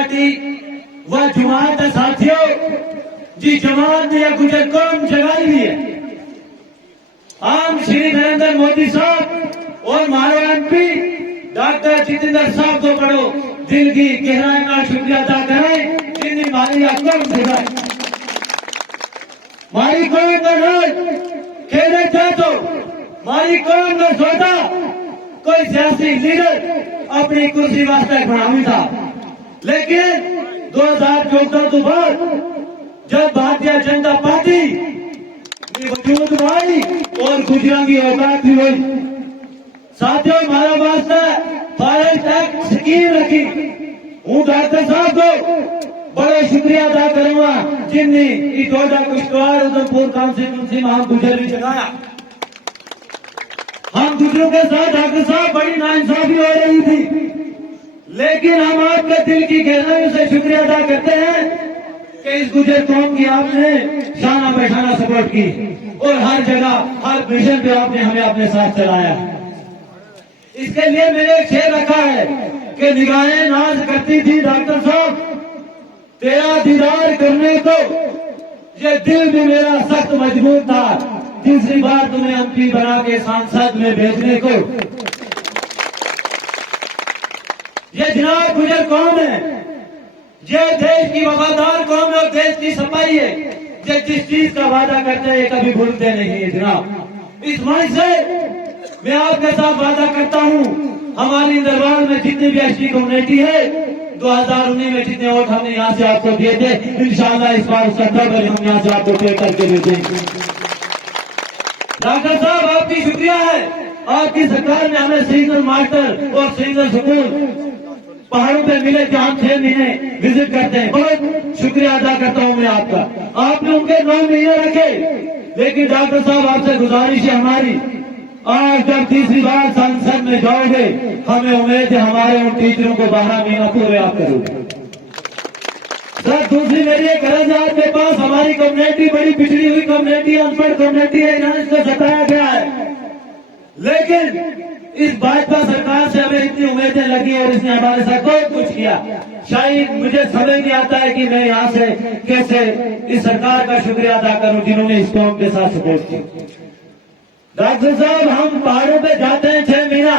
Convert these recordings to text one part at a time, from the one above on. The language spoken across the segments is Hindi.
पार्टी व जमात साथियों जी जमात ने गुजर कौम जगाई हुई है। हम श्री नरेंद्र मोदी साहब और हमारे एमपी डॉक्टर जितेंद्र साहब को बड़ो दिल की गहराई का शुक्रिया अदा करें जिन्हें हमारी कौम जगाई। हमारी कौम का राज खेले थे तो हमारी कौम का सोचा कोई सियासी लीडर अपनी कुर्सी वास्ते बनावी था, लेकिन 2014 के बाद जब भारतीय जनता पार्टी वजूद में आई और गुजरात की औकात भी हुई, साथियों हमारा वास्ते फॉरेस्ट एक्ट स्कीम रखी। हूँ डॉक्टर साहब को बड़ा शुक्रिया अदा करूंगा जिनने इटोडा कुशवाहा उधमपुर कॉन्स्टिट्यूंसी में हम गुजर भी जगाया। हम गुजरों के साथ डॉक्टर साहब बड़ी नाइंसाफी हो रही थी, लेकिन हम आपके दिल की गहराइयों से शुक्रिया अदा करते हैं कि इस गुजर कौम की आपने शाना बशाना सपोर्ट की और हर जगह हर मिशन पे आपने हमें अपने साथ चलाया। इसके लिए मैंने एक शेर रखा है कि निगाहें नाज करती थी डॉक्टर साहब तेरा दीदार करने को, ये दिल भी मेरा सख्त मजबूत था तीसरी बार तुम्हें एमपी बना के सांसद में भेजने को। ये जनाब गुजर कौम है, ये देश की वफादार कौम है और देश की सफाई है। ये जिस चीज का वादा करते हैं कभी भूलते नहीं है जनाब। इस मंच से मैं आपके साथ वादा करता हूँ, हमारी दरबार में जितनी भी एसटी कम्युनिटी है 2019 में जितने वोट हमने यहाँ से आपको दिए थे, इंशाल्लाह इस बार उसका डबल हम यहाँ से आपको पे करके भेजेंगे। डॉक्टर साहब आपकी शुक्रिया है, आपकी सरकार ने हमें सीजनल मास्टर और सीजनल स्कूल पहाड़ों पे मिले कि हम 6 महीने विजिट करते हैं। बहुत शुक्रिया अदा करता हूँ मैं आपका। आपने उनके 9 महीने रखे, लेकिन डॉक्टर साहब आपसे गुजारिश है हमारी, आज जब तीसरी बार संसद में जाओगे हमें उम्मीद है हमारे उन टीचरों को 12 महीना पूरे आप करोगे। सर दूसरी मेरी एक अर्ज है आपके पास, हमारी कम्युनिटी बड़ी पिछड़ी हुई कम्युनिटी, अनपढ़ कम्युनिटी है, यहाँ इसको सताया गया है, लेकिन इस भाजपा सरकार से हमें इतनी उम्मीदें लगी और इसने हमारे साथ बहुत कुछ किया। शायद मुझे समझ नहीं आता है कि मैं यहाँ से कैसे इस सरकार का शुक्रिया अदा करूं जिन्होंने इस कौम के साथ सपोर्ट किया। डॉक्टर साहब हम पहाड़ों पे जाते हैं 6 महीना,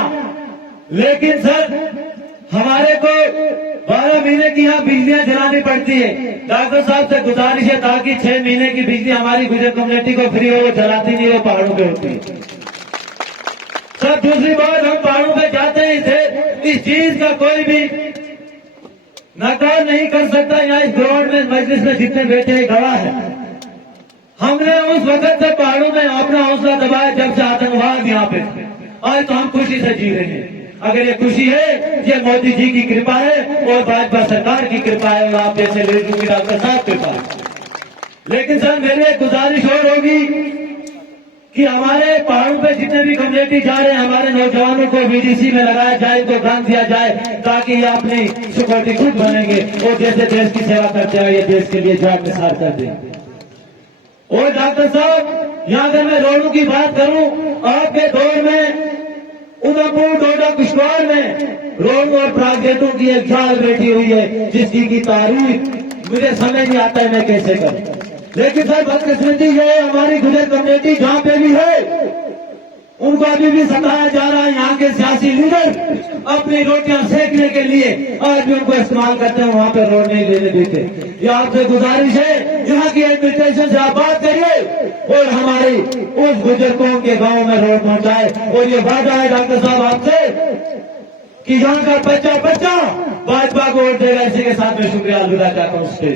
लेकिन सर हमारे को 12 महीने की यहाँ बिजलियां जलानी पड़ती है। डॉक्टर साहब से गुजारिश है ताकि 6 महीने की बिजली हमारी गुजर कम्युनिटी को फ्री हो, वो जलाती नहीं, वो पहाड़ों पे होती है। सर दूसरी बात हम पहाड़ों पे जाते हैं, इस चीज का कोई भी नकार नहीं कर सकता। यहाँ इस ग्राउंड में मजलिस में जितने बैठे हैं गवाह है, हमने उस वक्त से पहाड़ों में अपना हौसला दबाया जब से आतंकवाद यहाँ पे, आज तो हम खुशी से जी रहे हैं। अगर ये खुशी है ये मोदी जी की कृपा है और भाजपा सरकार की कृपा है और आप जैसे लीडरों की डॉक्टर साहब कृपा है। लेकिन सर मेरी एक गुजारिश और होगी कि हमारे पहाड़ों पे जितने भी कम्युनिटी जा रहे हैं हमारे नौजवानों को बीडीसी में लगाया जाए, इनको ग्रांट दिया जाए ताकि ये अपनी सिक्योरिटी खुद बनेंगे और जैसे देश की सेवा करते हैं ये देश के लिए जान निसार कर देंगे। और डॉक्टर साहब यहाँ अगर मैं रोडों की बात करूं, आपके दौर में उधमपुर डोडा कुशवाहा में रोड और प्रागेटों की एक जाल बैठी हुई है जिसकी की तारीफ मुझे समझ नहीं आता है मैं कैसे करूं। लेकिन सर बदकिस्मती ये है हमारी गुजर कम्युनिटी जहाँ पे भी है उनको अभी भी सताया जा रहा है। यहाँ के सियासी लीडर अपनी रोटियां सेकने के लिए आज भी उनको इस्तेमाल करते हैं, वहाँ पे रोड नहीं लेने देते। ये आपसे गुजारिश है यहाँ की एडमिनिस्ट्रेशन से आप बात करिए और हमारी उस गुजर कौम के गाँव में रोड पहुंचाए। और ये वादा है डॉक्टर साहब आपसे कि यहाँ का बच्चा बच्चा भाजपा को वोट देगा। इसी के साथ मैं शुक्रिया अलविदा चाहता हूँ।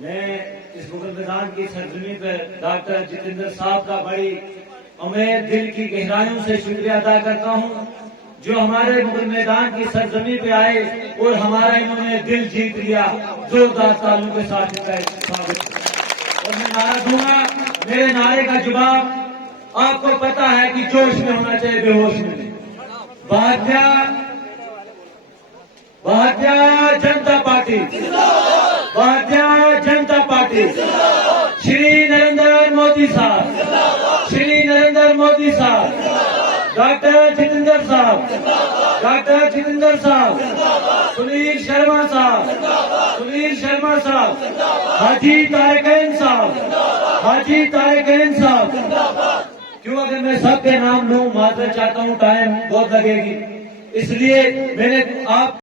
मैं इस मुगल मैदान की सरजमी पर डॉक्टर जितेंद्र साहब का बड़ी उम्मीद दिल की गहराइयों से शुक्रिया अदा करता हूं जो हमारे मुगल मैदान की सरजमी पे आए और हमारा इन्होंने दिल जीत लिया। जोरदार तालियों के साथ स्वागत। और मैं नारा दूंगा, मेरे नारे का जवाब आपको पता है कि जोश में होना चाहिए, बेहोश में। भारतीय जनता पार्टी, भारतीय जनता पार्टी, श्री नरेंद्र मोदी साहब, श्री नरेंद्र मोदी साहब, डॉक्टर जितेंद्र जितेंद्र साहब, डॉक्टर जितेंद्र साहब, सुनील शर्मा साहब, सुनील शर्मा साहब, हाजी तारिकैन साहब, हाजी तारिकैन साहब। क्यों अगर मैं सबके नाम लूं, मात्र चाहता हूं टाइम बहुत लगेगी, इसलिए मैंने आप